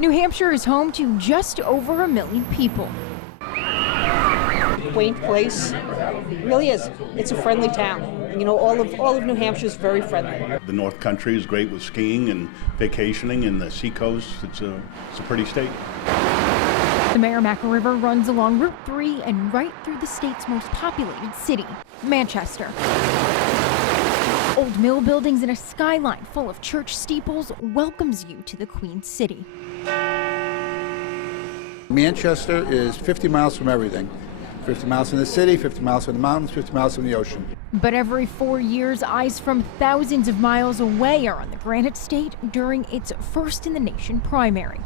New Hampshire is home to just over 1 million people. Quaint place, really is. It's a friendly town. You know, all of New Hampshire is very friendly. The North Country is great with skiing and vacationing, and the seacoast, it's a pretty state. The Merrimack River runs along Route 3 and right through the state's most populated city, Manchester. Old mill buildings and a skyline full of church steeples welcomes you to the Queen City. Manchester is 50 miles from everything. 50 miles from the city, 50 miles from the mountains, 50 miles from the ocean. But every 4 years, eyes from thousands of miles away are on the Granite State during its first in the nation primary.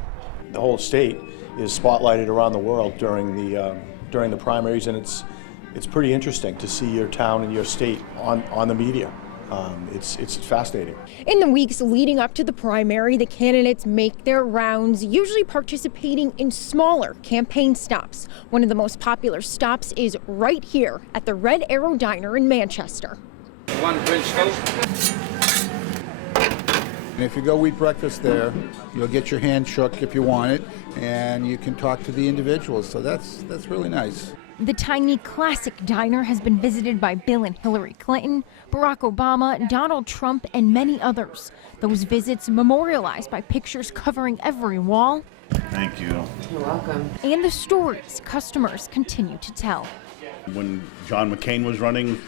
The whole state is spotlighted around the world during the primaries, and it's pretty interesting to see your town and your state on the media. It's fascinating. In the weeks leading up to the primary, the candidates make their rounds, usually participating in smaller campaign stops. One of the most popular stops is right here at the Red Arrow Diner in Manchester. One French toast. And if you go eat breakfast there, you'll get your hand shook if you want it, and you can talk to the individuals, so that's really nice. The tiny classic diner has been visited by Bill and Hillary Clinton, Barack Obama, Donald Trump, and many others. Those visits memorialized by pictures covering every wall. Thank you. You're welcome. And the stories customers continue to tell. When John McCain was running,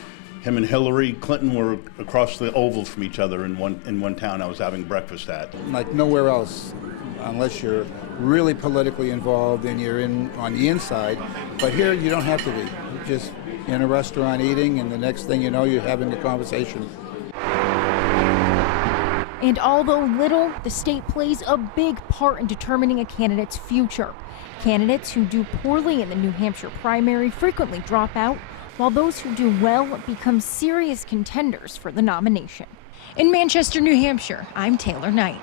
him and Hillary Clinton were across the oval from each other in one town I was having breakfast at. Like nowhere else, unless you're really politically involved and you're on the inside. But here you don't have to be. You're just in a restaurant eating, and the next thing you know, you're having a conversation. And although little, the state plays a big part in determining a candidate's future. Candidates who do poorly in the New Hampshire primary frequently drop out, while those who do well become serious contenders for the nomination. In Manchester, New Hampshire, I'm Taylor Knight.